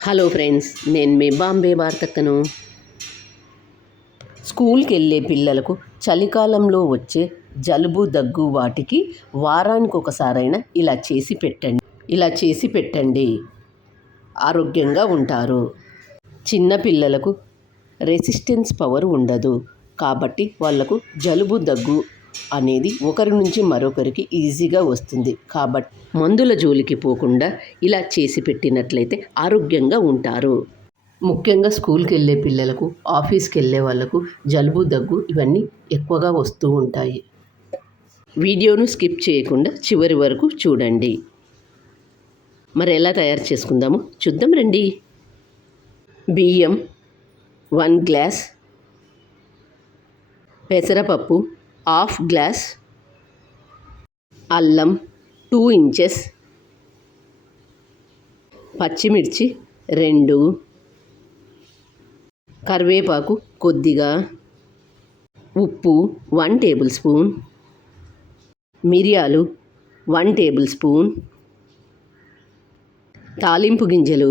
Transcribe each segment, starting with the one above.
Hello friends నేను మీ బాంబే వార్తక్కను స్కూల్కి వెళ్ళే పిల్లలకు చలికాలంలో వచ్చే జలుబు దగ్గు వాటికి వారానికి ఒకసారైనా ఇలా చేసి పెట్టండి. ఇలా చేసి పెట్టండి. ఆరోగ్యంగా ఉంటారు. చిన్న పిల్లలకు రెసిస్టెన్స్ పవర్ ఉండదు. కాబట్టి వాళ్ళకు జలుబు దగ్గు అనేది ఒకరి నుంచి మరొకరికి ఈజీగా వస్తుంది. కాబట్టి మందుల జోలికి పోకుండా ఇలా చేసి పెట్టినట్లయితే ఆరోగ్యంగా ఉంటారు. ముఖ్యంగా స్కూల్కి వెళ్ళే పిల్లలకు ఆఫీస్కి వెళ్ళే వాళ్ళకు జలుబు దగ్గు ఇవన్నీ ఎక్కువగా వస్తూ ఉంటాయి. వీడియోను స్కిప్ చేయకుండా చివరి వరకు చూడండి. మరి ఎలా తయారు చేసుకుందామో? చూద్దాం రండి. బియ్యం వన్ గ్లాస్ పెసరపప్పు హాఫ్ గ్లాస్ అల్లం టూ ఇంచెస్ పచ్చిమిర్చి రెండు కరివేపాకు కొద్దిగా ఉప్పు వన్ టేబుల్ స్పూన్ మిరియాలు వన్ టేబుల్ స్పూన్ తాలింపు గింజలు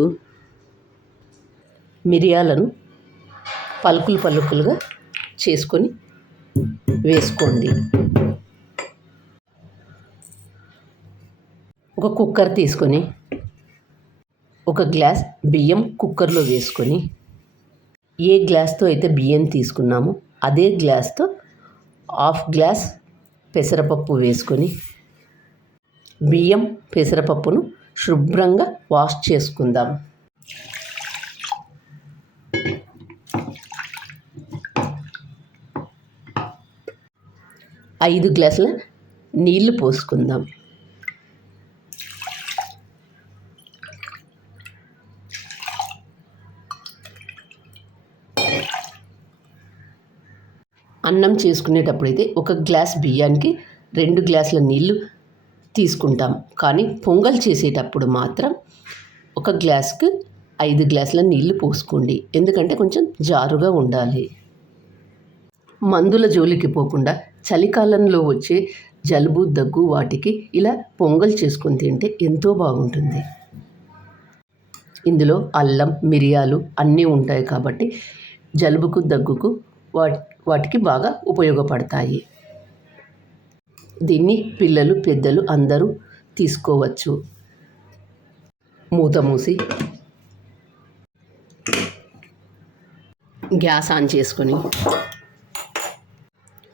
మిరియాలను పలుకులు పలుకులుగా చేసుకొని వేసుకోండి. ఒక కుక్కర్ తీసుకొని ఒక గ్లాస్ బియ్యం కుక్కర్లో వేసుకొని ఏ గ్లాస్తో అయితే బియ్యం తీసుకున్నామో అదే గ్లాస్తో హాఫ్ గ్లాస్ పెసరపప్పు వేసుకొని బియ్యం పెసరపప్పును శుభ్రంగా వాష్ చేసుకుందాం. ఐదు గ్లాసుల నీళ్ళు పోసుకుందాం. అన్నం చేసుకునేటప్పుడు అయితే ఒక గ్లాస్ బియ్యానికి రెండు గ్లాసుల నీళ్ళు తీసుకుంటాం. కానీ పొంగల్ చేసేటప్పుడు మాత్రం ఒక గ్లాస్కి ఐదు గ్లాసుల నీళ్ళు పోసుకోండి. ఎందుకంటే కొంచెం జారుగా ఉండాలి. మందుల జోలికి పోకుండా చలికాలంలో వచ్చే జలుబు దగ్గు వాటికి ఇలా పొంగల్ చేసుకొని తింటే ఎంతో బాగుంటుంది. ఇందులో అల్లం మిరియాలు అన్నీ ఉంటాయి కాబట్టి జలుబుకు దగ్గుకు వా వాటికి బాగా ఉపయోగపడతాయి. దీన్ని పిల్లలు పెద్దలు అందరూ తీసుకోవచ్చు. మూత మూసి గ్యాస్ ఆన్ చేసుకొని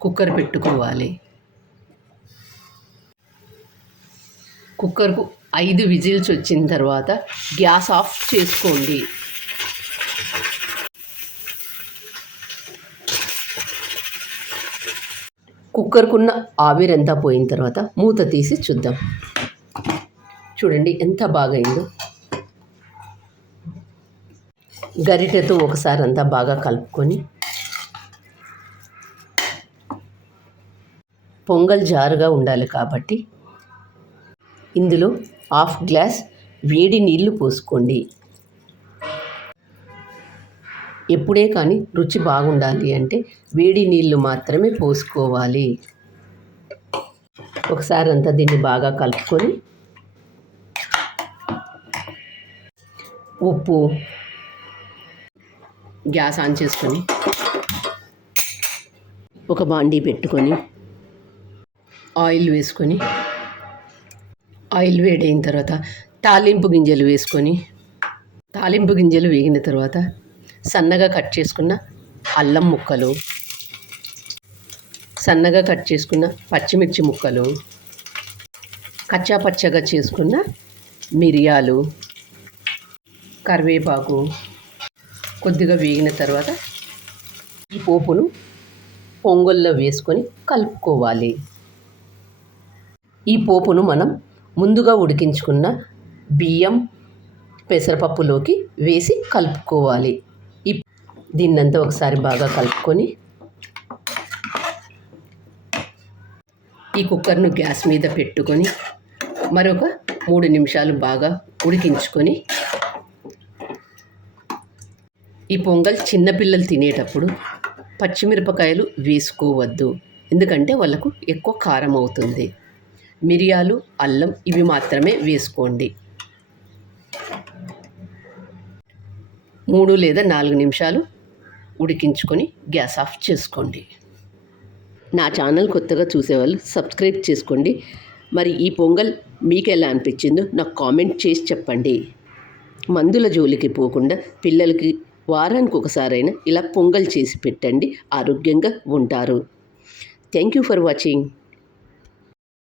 కుక్కర్ పెట్టుకోవాలి. కుక్కర్కు ఐదు విజిల్స్ వచ్చిన తర్వాత గ్యాస్ ఆఫ్ చేసుకోండి. కుక్కర్కున్న ఆవిరంతా పోయిన తర్వాత మూత తీసి చూద్దాం. చూడండి ఎంత బాగైందో. గరిటెతో ఒకసారి అంతా బాగా కలుపుకొని పొంగల్ జారుగా ఉండాలి కాబట్టి ఇందులో హాఫ్ గ్లాస్ వేడి నీళ్ళు పోసుకోండి. ఎప్పుడే కానీ రుచి బాగుండాలి అంటే వేడి నీళ్ళు మాత్రమే పోసుకోవాలి. ఒకసారి అంతా దీన్ని బాగా కలుపుకొని ఉప్పు గ్యాస్ ఆన్ చేసుకొని ఒక బాండీ పెట్టుకొని ఆయిల్ వేసుకొని ఆయిల్ వేడైన తర్వాత తాలింపు గింజలు వేసుకొని తాలింపు గింజలు వేగిన తర్వాత సన్నగా కట్ చేసుకున్న అల్లం ముక్కలు సన్నగా కట్ చేసుకున్న పచ్చిమిర్చి ముక్కలు కచ్చా పచ్చగా చేసుకున్న మిరియాలు కరివేపాకు కొద్దిగా వేగిన తర్వాత ఈ పోపును పొంగల్లో వేసుకొని కలుపుకోవాలి. ఈ పోపును మనం ముందుగా ఉడికించుకున్న బియ్యం పెసరపప్పులోకి వేసి కలుపుకోవాలి. ఈ దీన్నంతా ఒకసారి బాగా కలుపుకొని ఈ కుక్కర్ను గ్యాస్ మీద పెట్టుకొని మరొక మూడు నిమిషాలు బాగా ఉడికించుకొని ఈ పొంగల్ చిన్నపిల్లలు తినేటప్పుడు పచ్చిమిరపకాయలు వేసుకోవద్దు. ఎందుకంటే వాళ్ళకు ఎక్కువ కారం అవుతుంది. మిరియాలు అల్లం ఇవి మాత్రమే వేసుకోండి. మూడు లేదా నాలుగు నిమిషాలు ఉడికించుకొని గ్యాస్ ఆఫ్ చేసుకోండి. నా ఛానల్ కొత్తగా చూసేవాళ్ళు సబ్స్క్రైబ్ చేసుకోండి. మరి ఈ పొంగల్ మీకు ఎలా అనిపించిందో నాకు కామెంట్ చేసి చెప్పండి. మందుల జోలికి పోకుండా పిల్లలకి వారానికి ఒకసారైనా ఇలా పొంగల్ చేసి పెట్టండి. ఆరోగ్యంగా ఉంటారు. Thank you for watching.